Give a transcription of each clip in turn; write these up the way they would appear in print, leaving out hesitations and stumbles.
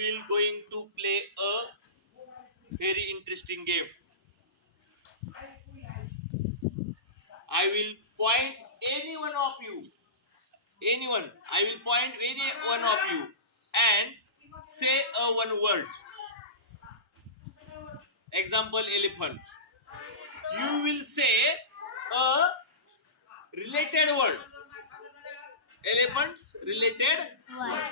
will going to play a very interesting game. I will point any one of you. Anyone. I will point any one of you and say a one word. Example, elephant. You will say a related word. Elephants related word.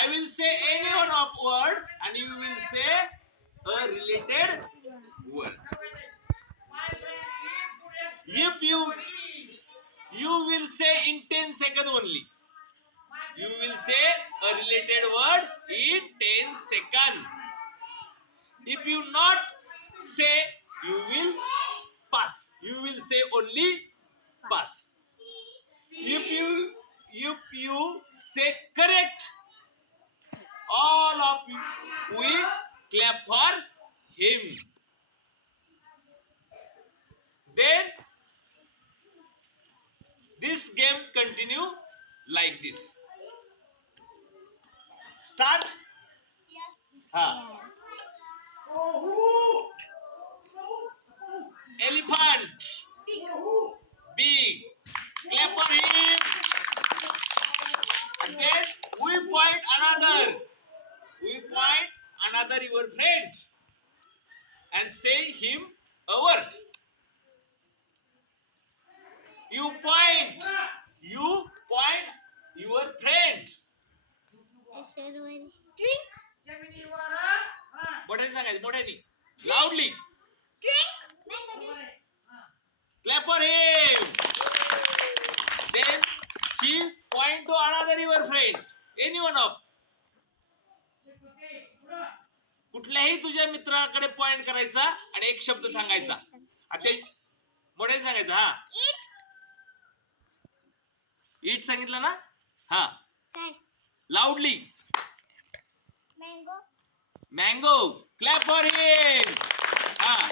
I will say any one of word and you will say a related word. If you will say in 10 seconds only. You will say a related word in 10 seconds. If you not say, you will pass. You will say only pass. If you say correct, all of you will clap for him. Then this game continue like this. Start. Elephant. Big. Clap for him. And then we point another. We point another your friend and say him a word. You point your friend. Drink. मोठ्याने सांगायचं मोठ्याने. Loudly. Drink. Clap for him. Then he point to another your friend. Anyone of. कुठल्याही तुझ्या मित्राकडे point करायचा आणि एक शब्द सांगायचा. आता मोठ्याने सांगायचा. हा. ईट सांगितलं ना. हा. लाऊडली. मँगो. Clap for him. हा.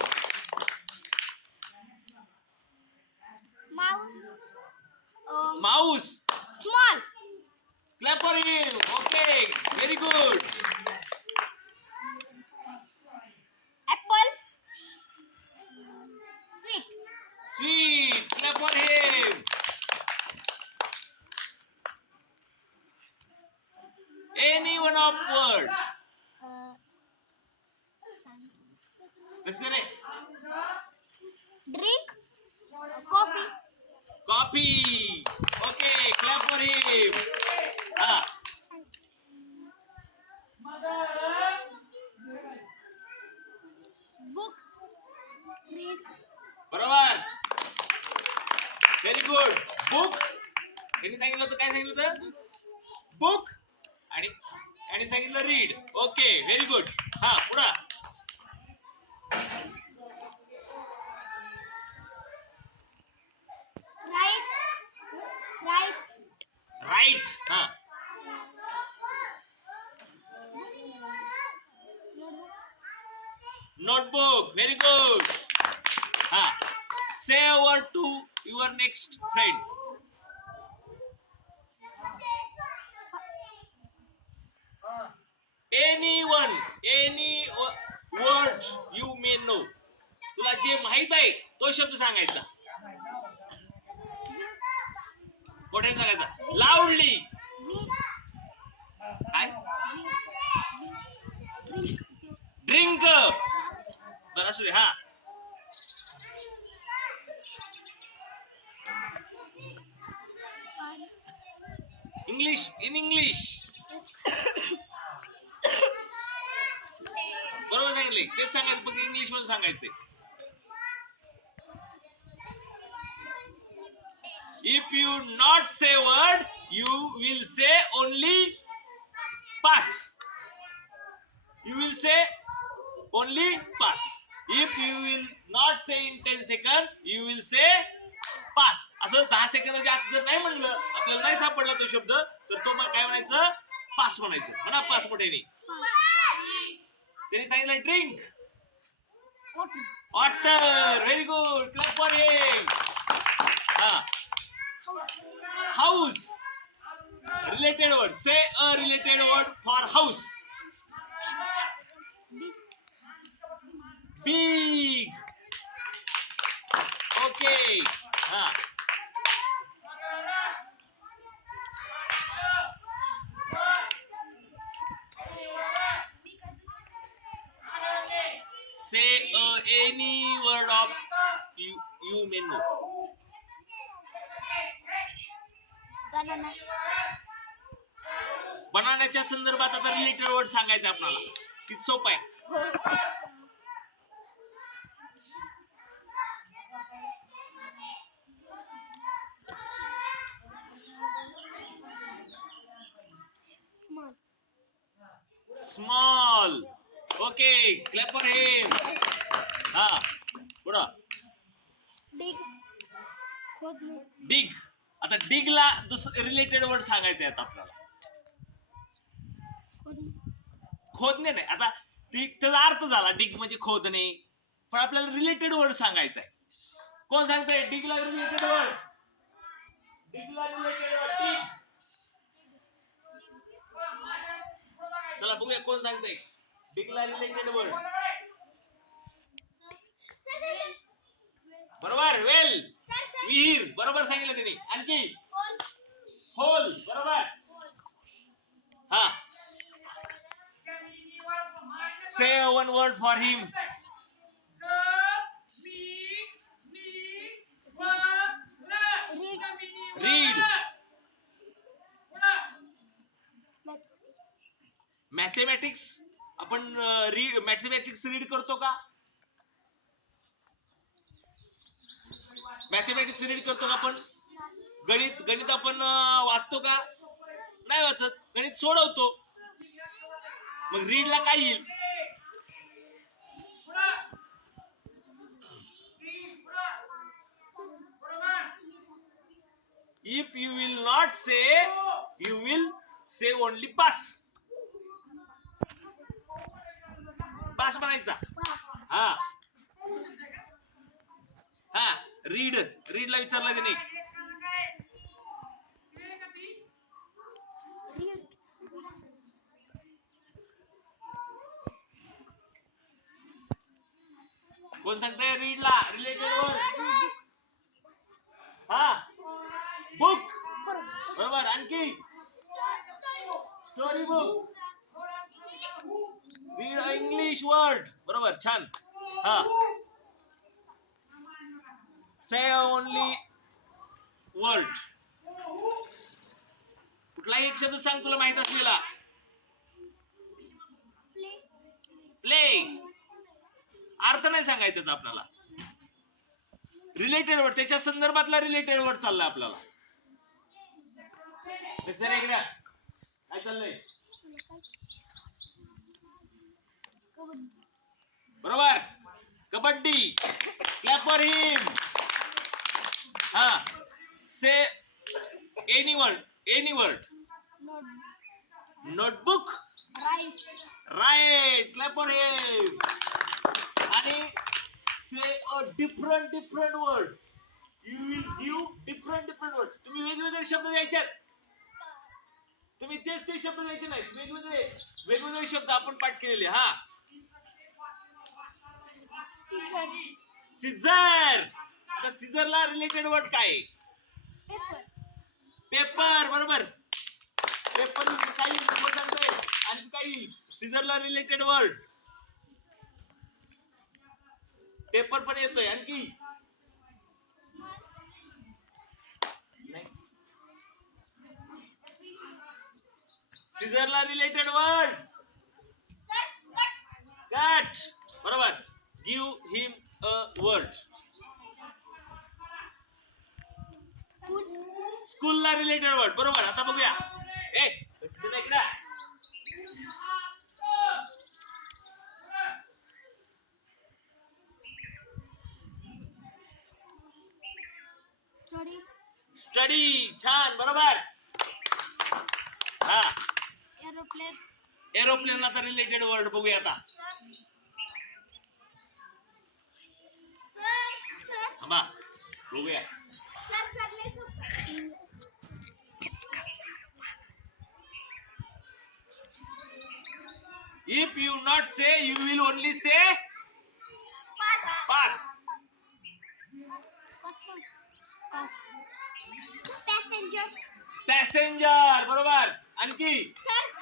Mouse. Small. Clap for him. Okay. Very good. Apple. Sweet. Clap for him. Any one of word. Listen. Drink. Coffee. Coffee. Okay. Clap for him. Book. Read. बरोबर. Very good. Book. यांनी सांगितलं होतं काय सांगितलं होतं? Book. आणि सांगितलं read. Okay. Very good. हा पुढे. Right. हा. Notebook. Very good. Ha. Say a word to your next friend. Anyone, any word you may know. तुला जे माहित आहे तो शब्द सांगायचा. मोठ्याने सांगायचा. Loudly. काय? Drink. बरं असू दे. हा. English. In English. बरोबर सांगितले. तेच सांगायचं फक्त इंग्लिश मध्ये सांगायचे. If you not say word, you will say only pass. You will say only pass. If you will not say in 10 seconds, you will say pass. असं 10 सेकंदाच्या आत जर नाही म्हणलं, आपल्याला नाही सापडला तो शब्द, तर तो मग काय म्हणायचं? पास म्हणायचं. म्हणा पास मोठ्याने. त्यांनी सांगितलं drink. Water. Very good. Clap for him. हा. House. Related word. Say a related word for house. Big. Okay. हा. Say any word of you may know. Banana. बनाण्याच्या संदर्भात आता रिलेटेड वर्ड सांगायचं आपल्याला. किती सोपं आहे. Small. Small. Okay, clap for him. हा, पुढं. Big. खोदणे. डिग. आता डिगला रिलेटेड वर्ड सांगायचे आहेत आपल्याला. खोदणे. खोदणे नाही, आता त्याचा अर्थ झाला डिग म्हणजे खोदणे, पण आपल्याला रिलेटेड वर्ड सांगायचा आहे. कोण सांगतंय डिगला रिलेटेड वर्ड? डिगला रिलेटेड वर्ड डिग. चला बघूया कोण सांगतंय डिगला रिलेटेड वर्ड. बरोबर. वेल. विहीर. बरोबर सांगितलं त्यांनी. आणखी होल. बरोबर. हा. Say one word for him. Read. Mathematics. आपण मॅथेमॅटिक्स रीड करतो का? मॅथेमॅटिक्स रीड करतो का आपण? गणित आपण वाचतो का? नाही वाचत. गणित सोडवतो. मग रीडला काय येईल? If you will not say, you will say only pass. Pass म्हणायचा. हा हा. रीडला विचारलं त्याने. कोण सांगतंय रीडला रिलेटेड वर्ड? हा. बुक. बरोबर. आणखी story book. Read English word. बरोबर. छान. हा. से ओनली वर्ड. कुठलाही एक शब्द सांग तुला माहित असलेला. प्ले. अर्थ नाही सांगायचा आपल्याला. रिलेटेड वर्ड, त्याच्या संदर्भातला रिलेटेड वर्ड चाललाय आपल्याला. काय चाललंय? बरोबर. कबड्डी. Clap for him. हा. Say any word. Notebook. Right. Clap for him. आणि say a different word. You will give different word. तुम्ही वेगवेगळे शब्द द्यायचे. तुम्ही तेच शब्द द्यायचे नाहीत. वेगवेगळे शब्द आपण पाठ केलेले. हा. सीझर. आता सीझरला रिलेटेड वर्ड काय आहे? पेपर. बरोबर. पेपर काही आणखी काही सीझरला रिलेटेड वर्ड. पेपर पण येतोय. आणखी सीझरला रिलेटेड वर्ड कट. बरोबर. Give him a word. स्कूलला रिलेटेड वर्ड. बरोबर. आता बघूया. स्टडी. छान. बरोबर. हा. एरोप्लेनला तर रिलेटेड वर्ड बघूया आता. बघूया. If you not say, you will only say pass. Passenger. Passenger बरोबर. आणखी सर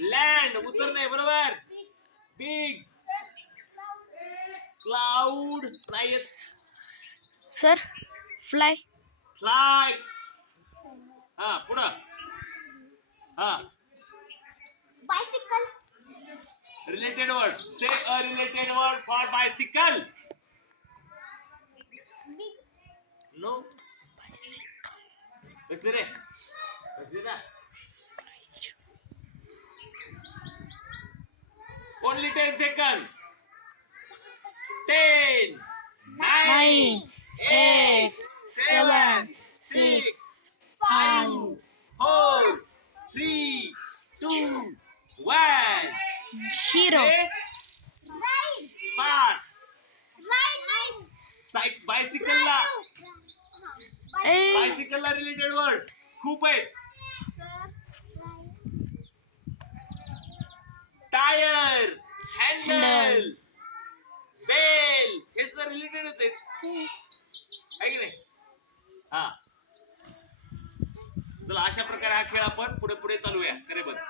लँड उतरणे बरोबर. बिग. क्लाउड नाही येत. Sir fly. फ्लाय. हा पुढं. हा bicycle. Related word. Say a related word for bicycle. No. बसले रे. बसले ना. Only 10 seconds. 10, 9, 8, 7, 6, 5, 4, 3, 2, 1. Zero. Pass. बायसिकलला related word खूप आहेत. टायर, हँडल, बेल हे सुद्धा रिलेटेडच आहेत. आहे की नाही? हा चला अशा प्रकारे हा खेळ आपण पुढे पुढे चालूया. करे बघ.